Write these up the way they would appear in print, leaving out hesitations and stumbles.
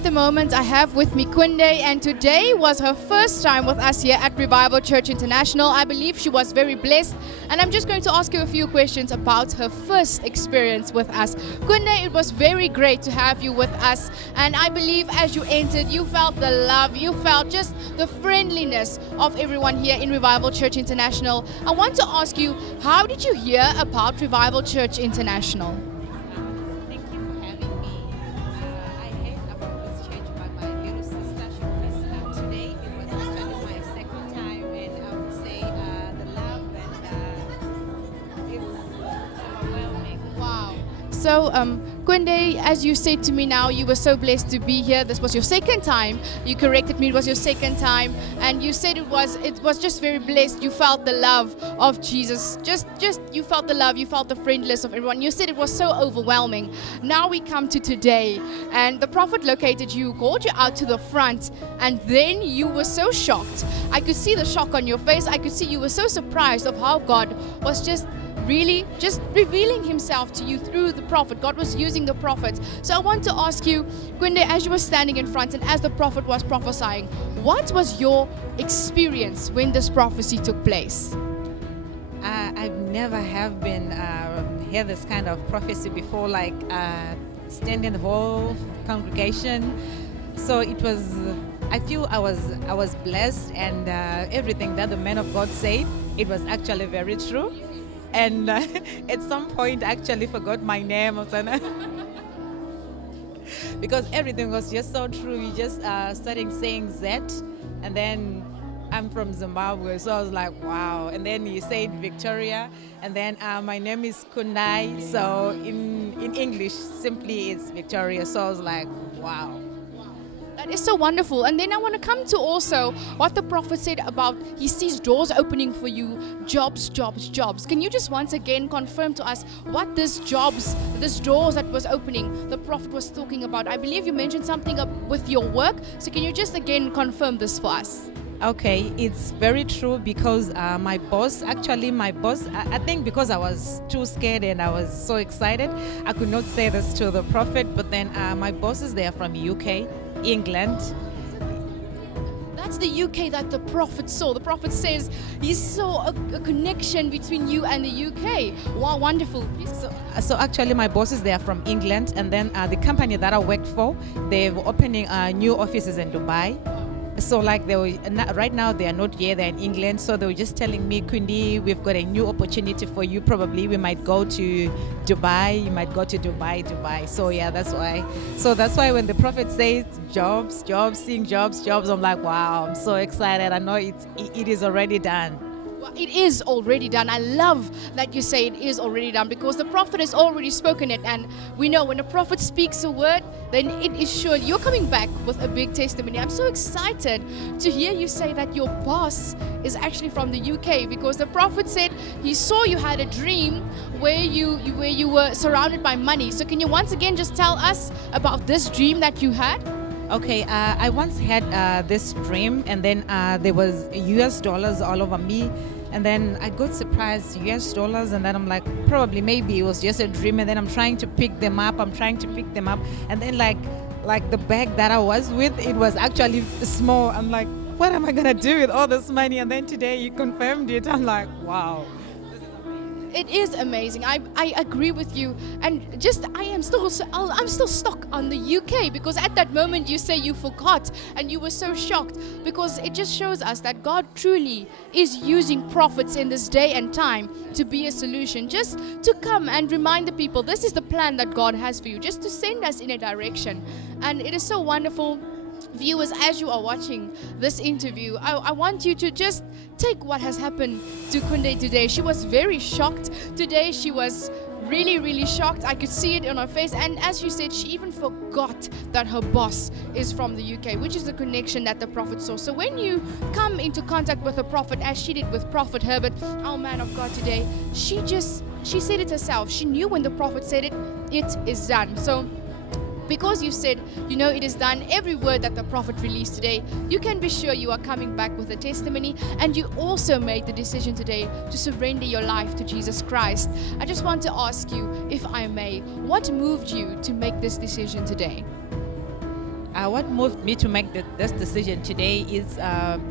At the moment, I have with me Kunde, and today was her first time with us here at Revival Church International. I believe she was very blessed, and I'm just going to ask you a few questions about her first experience with us. Kunde, it was very great to have you with us, and I believe as you entered, you felt the love, you felt just the friendliness of everyone here in Revival Church International. I want to ask you, how did you hear about Revival Church International? Thank you for having me. I heard about this church by my little sister. She was today. It was actually my second time, and I would say the love and it's overwhelming. Wow. So, Kunde, as you said to me now, you were so blessed to be here. This was your second time. You corrected me, it was your second time. And you said it was just very blessed. You felt the love of Jesus. Just you felt the love, you felt the friendliness of everyone. You said it was so overwhelming. Now we come to today, and the prophet located you, called you out to the front, and then you were so shocked. I could see the shock on your face. I could see you were so surprised of how God was just really just revealing himself to you through the prophet. God was using the prophet. So I want to ask you, Kunde, as you were standing in front and as the prophet was prophesying, what was your experience when this prophecy took place? I've never have been hear this kind of prophecy before, like standing the whole congregation. So it was. I feel I was blessed, and everything that the man of God said, it was actually very true. And at some point, I actually forgot my name because everything was just so true. You just started saying Z, and then I'm from Zimbabwe, so I was like, wow. And then you said Victoria, and then my name is Kunai. So in English, simply it's Victoria. So I was like, wow. That is so wonderful. And then I want to come to also what the prophet said about he sees doors opening for you, jobs. Can you just once again confirm to us what this doors that was opening, the prophet was talking about? I believe you mentioned something with your work. So can you just again confirm this for us? Okay, it's very true because my boss, I think because I was too scared and I was so excited, I could not say this to the prophet, but then my bosses, they are from UK, England. That's the UK that the prophet saw. The prophet says he saw a connection between you and the UK. Wow, wonderful. So actually my bosses, they are from England, and then the company that I worked for, they were opening new offices in Dubai. So like right now they are not here, they're in England. So they were just telling me, Kundi, we've got a new opportunity for you. Probably we might go to Dubai. You might go to Dubai. So yeah, that's why. So that's why when the prophet says jobs, seeing jobs, I'm like, wow, I'm so excited. I know it is already done. Well, it is already done. I love that you say it is already done because the prophet has already spoken it, and we know when a prophet speaks a word, then it is sure. You're coming back with a big testimony. I'm so excited to hear you say that your boss is actually from the UK because the prophet said he saw you had a dream where you were surrounded by money. So can you once again just tell us about this dream that you had? Okay, I once had this dream, and then there was US dollars all over me, and then I got surprised US dollars, and then I'm like, probably maybe it was just a dream, and then I'm trying to pick them up, and then like the bag that I was with, it was actually small. I'm like, what am I gonna do with all this money? And then today you confirmed it. I'm like, wow. It is amazing. I agree with you, and I'm still stuck on the UK because at that moment you say you forgot and you were so shocked because it just shows us that God truly is using prophets in this day and time to be a solution, just to come and remind the people this is the plan that God has for you, just to send us in a direction. And it is so wonderful. Viewers, as you are watching this interview, I want you to just take what has happened to Kunde today. She was very shocked today. She was really shocked. I could see it on her face, and as she said, she even forgot that her boss is from the UK, which is the connection that the prophet saw. So when you come into contact with a prophet, as she did with Prophet Herbert, our man of God today, she said it herself. She knew when the prophet said it, it is done. So because you said, it is done, every word that the prophet released today, you can be sure you are coming back with a testimony, and you also made the decision today to surrender your life to Jesus Christ. I just want to ask you, if I may, what moved you to make this decision today? What moved me to make this decision today is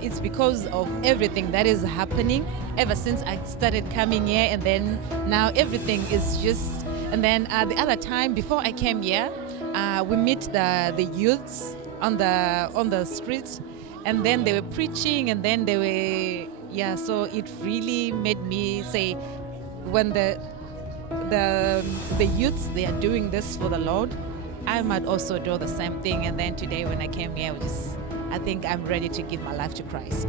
it's because of everything that is happening ever since I started coming here, and then now everything is just. And then the other time before I came here, we meet the youths on the streets, and then they were preaching, and then they were So it really made me say, when the youths, they are doing this for the Lord, I might also do the same thing. And then today when I came here, I think I'm ready to give my life to Christ.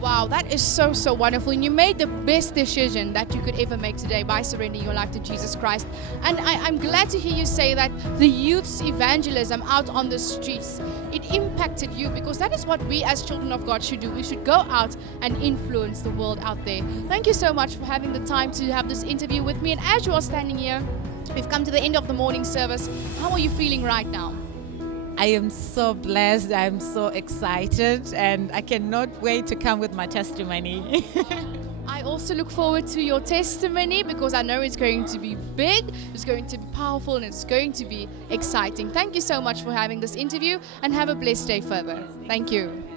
Wow, that is so, so wonderful. And you made the best decision that you could ever make today by surrendering your life to Jesus Christ. And I'm glad to hear you say that the youth's evangelism out on the streets, it impacted you, because that is what we as children of God should do. We should go out and influence the world out there. Thank you so much for having the time to have this interview with me. And as you are standing here, we've come to the end of the morning service. How are you feeling right now? I am so blessed, I'm so excited, and I cannot wait to come with my testimony. I also look forward to your testimony, because I know it's going to be big, it's going to be powerful, and it's going to be exciting. Thank you so much for having this interview, and have a blessed day further. Thank you.